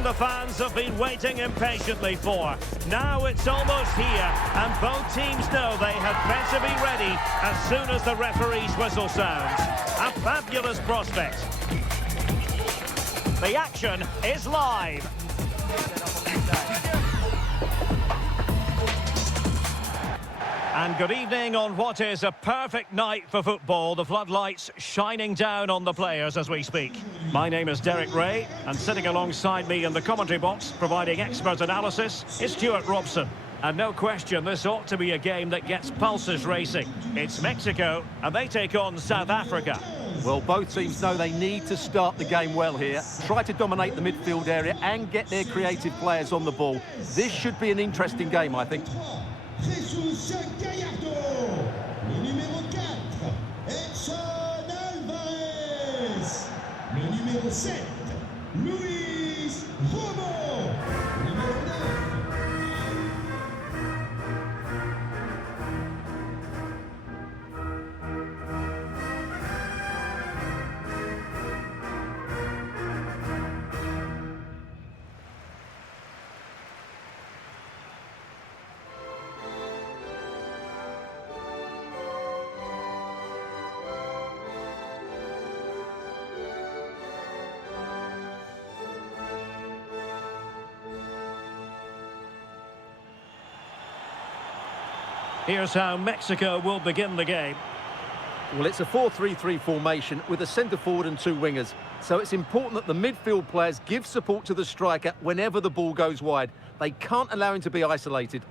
game the fans have been waiting impatiently for. Now it's almost here, and both teams know they had better be ready as soon as the referee's whistle sounds. A fabulous prospect. The action is live. And good evening on what is a perfect night for football. The floodlights shining down on the players as we speak. My name is Derek Ray, and sitting alongside me in the commentary box, providing expert analysis, is Stuart Robson. And no question, this ought to be a game that gets pulses racing. It's Mexico, and they take on South Africa. Well, both teams know they need to start the game well here. Try to dominate the midfield area and get their creative players on the ball. This should be an interesting game, I think. Here's how Mexico will begin the game. Well, it's a 4-3-3 formation with a centre-forward and two wingers. So it's important that the midfield players give support to the striker whenever the ball goes wide. They can't allow him to be isolated.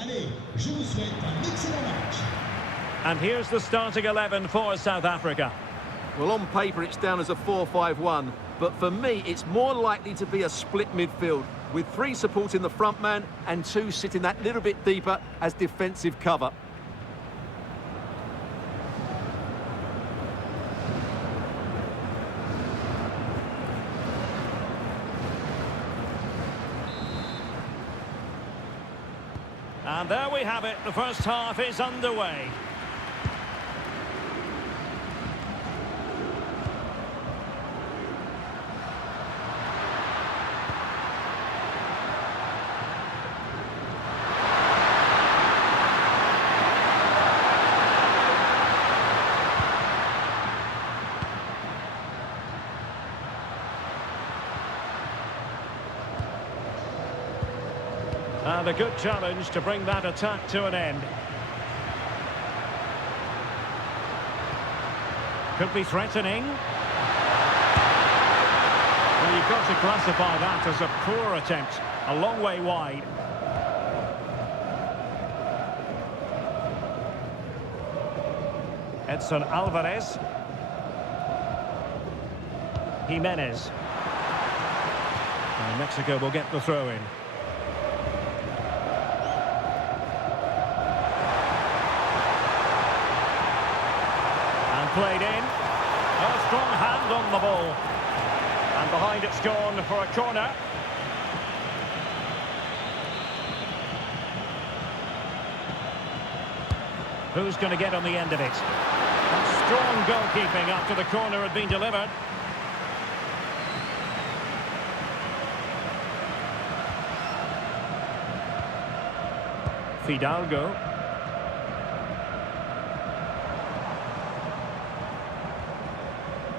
Allez, je vous souhaite un excellent match. And here's the starting 11 for South Africa. Well, on paper, it's down as a 4-5-1. But for me, it's more likely to be a split midfield, with three supporting the front man and two sitting that little bit deeper as defensive cover. And there we have it, the first half is underway. And a good challenge to bring that attack to an end. Could be threatening. Well, you've got to classify that as a poor attempt. A long way wide. Edson Alvarez. Jimenez. And Mexico will get the throw in. Played in. A strong hand on the ball. And behind it's gone for a corner. Who's going to get on the end of it? And strong goalkeeping after the corner had been delivered. Fidalgo.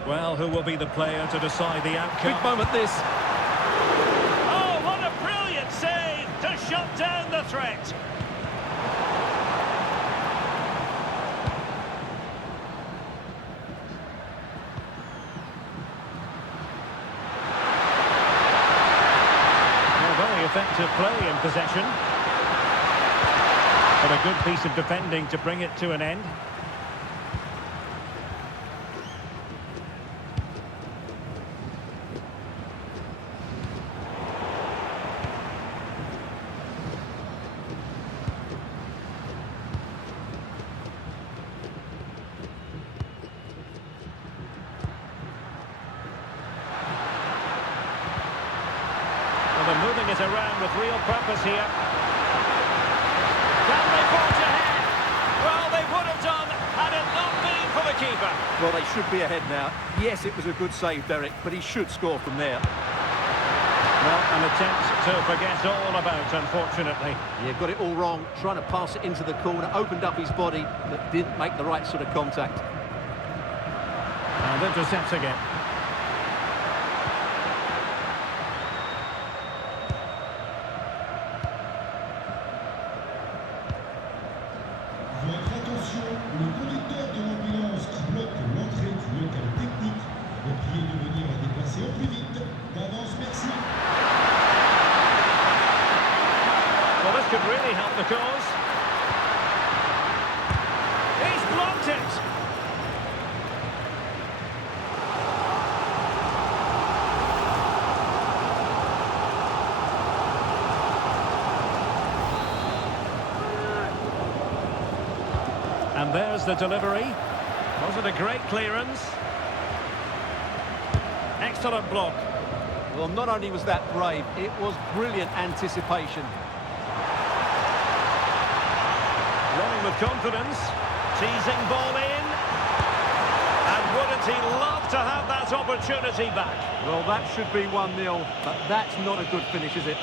Well, who will be the player to decide the outcome? Big moment, this. Oh, what a brilliant save to shut down the threat. Well, very effective play in possession. But a good piece of defending to bring it to an end. moving it around with real purpose here. Can they forge ahead? Well, they would have done had it not been for the keeper. Well, they should be ahead now. Yes, it was a good save, Derek, but he should score from there. Well, an attempt to forget all about, unfortunately. Yeah, got it all wrong, trying to pass it into the corner, opened up his body, but didn't make the right sort of contact. And intercepting it. Votre attention, le conducteur de l'ambulance qui bloque l'entrée du local technique est prié de venir la déplacer au plus vite. D'avance, merci. Well, this could really help the cause. He's blocked it. And there's the delivery. Was it a great clearance? Excellent block. Well, not only was that brave, it was brilliant anticipation. Running with confidence. Teasing ball in. And wouldn't he love to have that opportunity back? Well, that should be 1-0, but that's not a good finish, is it?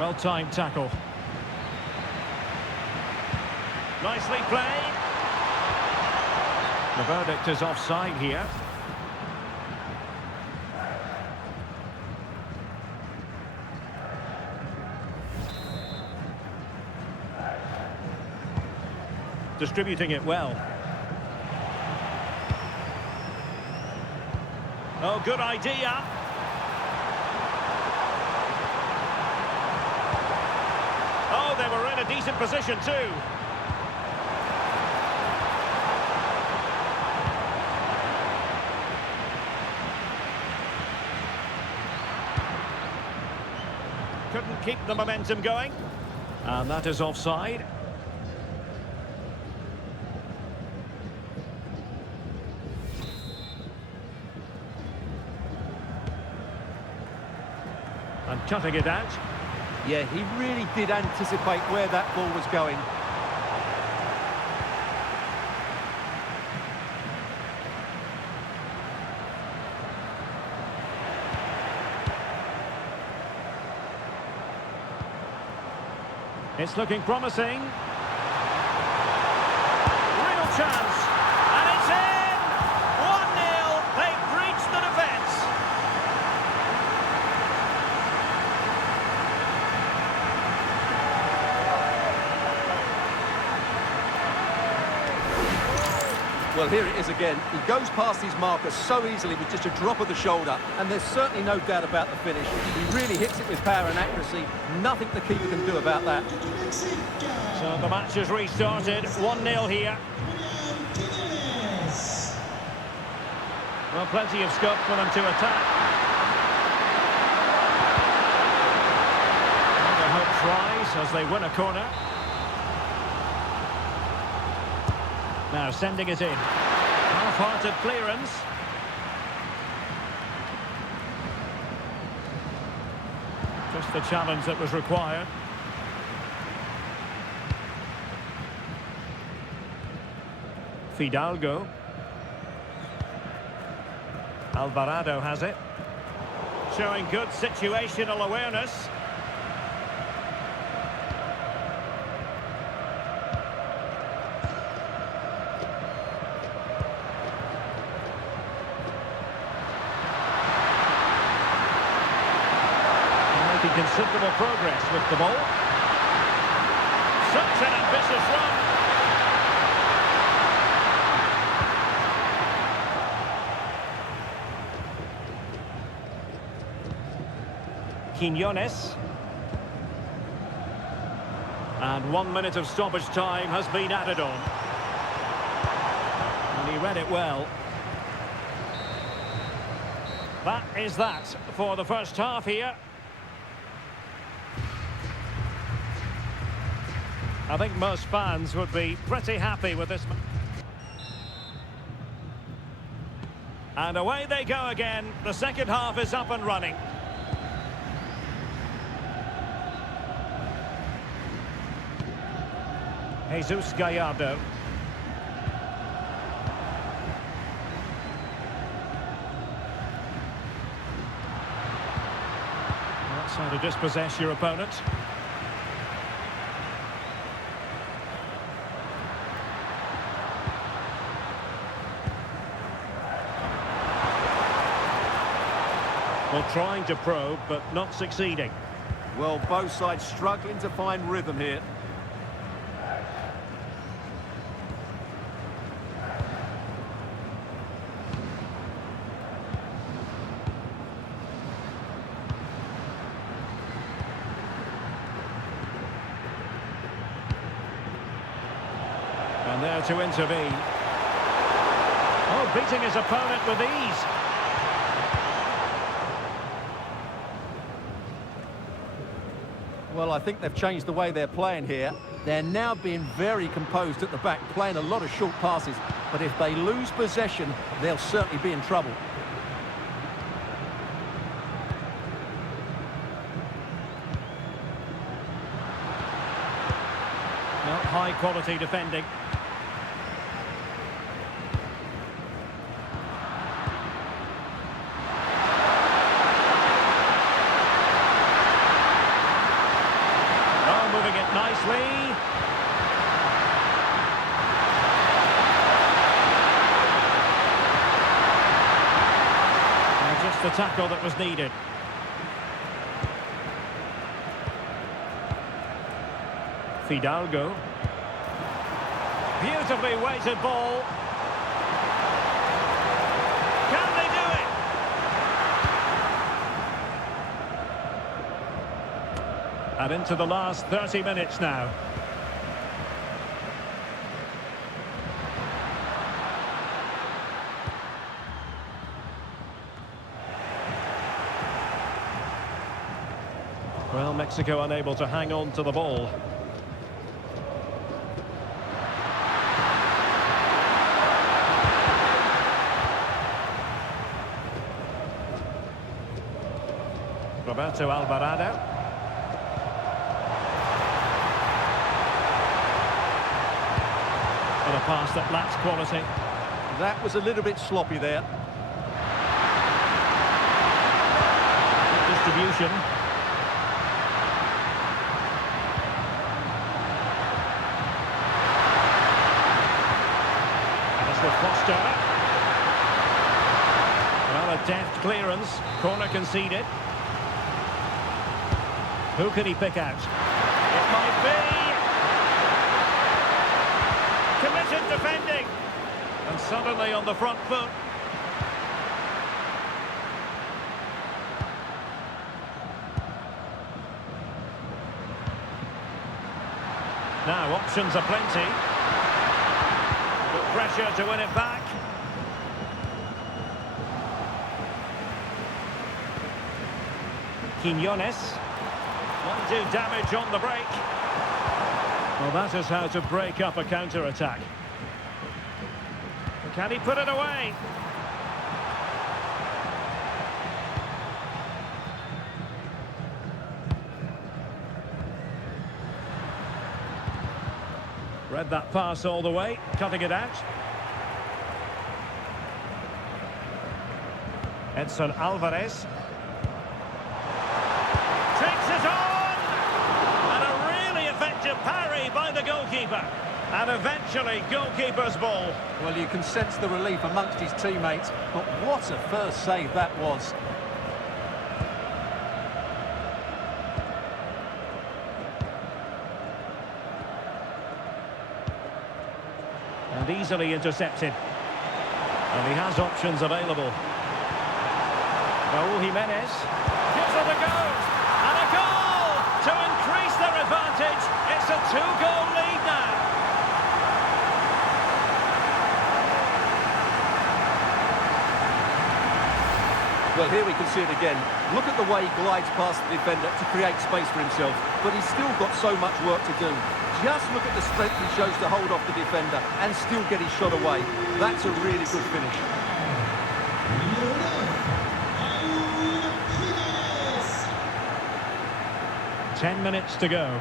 Well-timed tackle. Nicely played. The verdict is offside here. Distributing it well. Oh, good idea. Oh, they were in a decent position too. Couldn't keep the momentum going. And that is offside. And cutting it out. Yeah, he really did anticipate where that ball was going. It's looking promising. Real chance. And it's in! 1-0. They've breached the defence. Well, here it is again. He goes past his marker so easily with just a drop of the shoulder, and there's certainly no doubt about the finish. He really hits it with power and accuracy. Nothing the keeper can do about that. So the match has restarted. 1-0 here. Well, plenty of scope for them to attack. And the hope rise as they win a corner. Now sending it in. Half-hearted clearance. Just the challenge that was required. Fidalgo. Alvarado has it. Showing good situational awareness. Making considerable progress with the ball. Such an ambitious run. Quiñones. And 1 minute of stoppage time has been added on. And he read it well. That is that for the first half here. I think most fans would be pretty happy with this. And away they go again. The second half is up and running. Jesus Gallardo. That's how to dispossess your opponent. Well, trying to probe, but not succeeding. Well, both sides struggling to find rhythm here. And there to intervene. Oh, beating his opponent with ease. Well, I think they've changed the way they're playing here. They're now being very composed at the back, playing a lot of short passes. But if they lose possession, they'll certainly be in trouble. Not high quality defending. Moving it nicely. And just the tackle that was needed. Fidalgo. Beautifully weighted ball. Can they do it? And into the last 30 minutes now. Well, Mexico unable to hang on to the ball. Roberto Alvarado. A pass that lacks quality. That was a little bit sloppy there. Distribution. As with Foster. Well, a deft clearance. Corner conceded. Who can he pick out? It might be. Committed defending, and suddenly on the front foot. Now options are plenty, but pressure to win it back. Quiñones might do damage on the break. Well, that is how to break up a counter-attack. Can he put it away? Read that pass all the way, cutting it out. Edson Alvarez. Takes it on! And a really effective parry by the goalkeeper. And eventually, goalkeeper's ball. Well, you can sense the relief amongst his teammates, but what a first save that was. And easily intercepted. And he has options available. Raúl Jiménez gives it a go. And a goal to increase their advantage. It's a Well, here we can see it again. Look at the way he glides past the defender to create space for himself, but he's still got so much work to do. Just look at the strength he shows to hold off the defender and still get his shot away. That's a really good finish. Numéro 9, 10 minutes to go.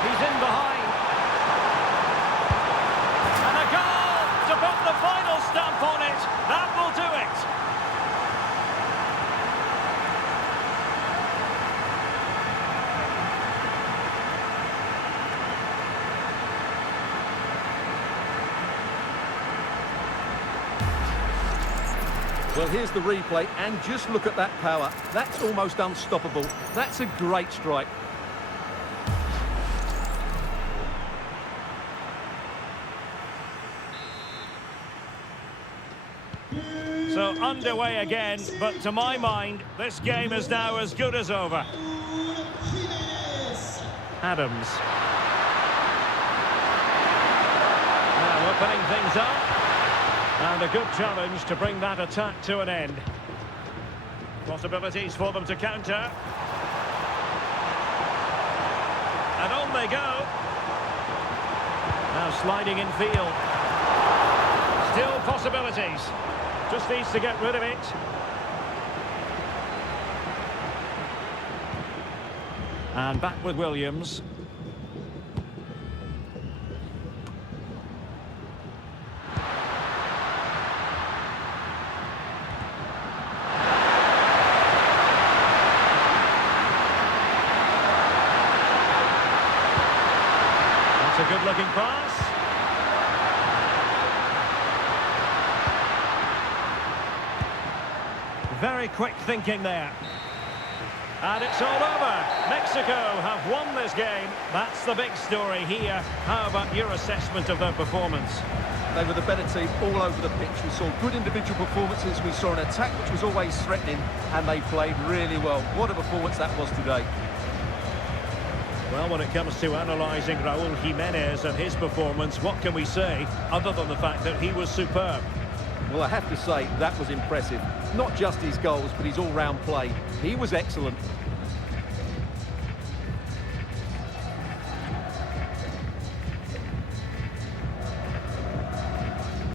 He's in behind. And a goal to put the final stamp on it. That will do it. Well, here's the replay, and just look at that power. That's almost unstoppable. That's a great strike. So underway again, but to my mind, this game is now as good as over. Adams. Now opening things up. And a good challenge to bring that attack to an end. Possibilities for them to counter. And on they go. Now sliding in field. Still possibilities. Just needs to get rid of it. And back with Williams. That's a good-looking pass. Very quick thinking there. And it's all over. Mexico have won this game. That's the big story here. How about your assessment of their performance? They were the better team all over the pitch. We saw good individual performances. We saw an attack which was always threatening, and they played really well. What a performance that was today. Well, when it comes to analysing Raúl Jiménez and his performance, what can we say other than the fact that he was superb? Well, I have to say, that was impressive. Not just his goals, but his all-round play. He was excellent.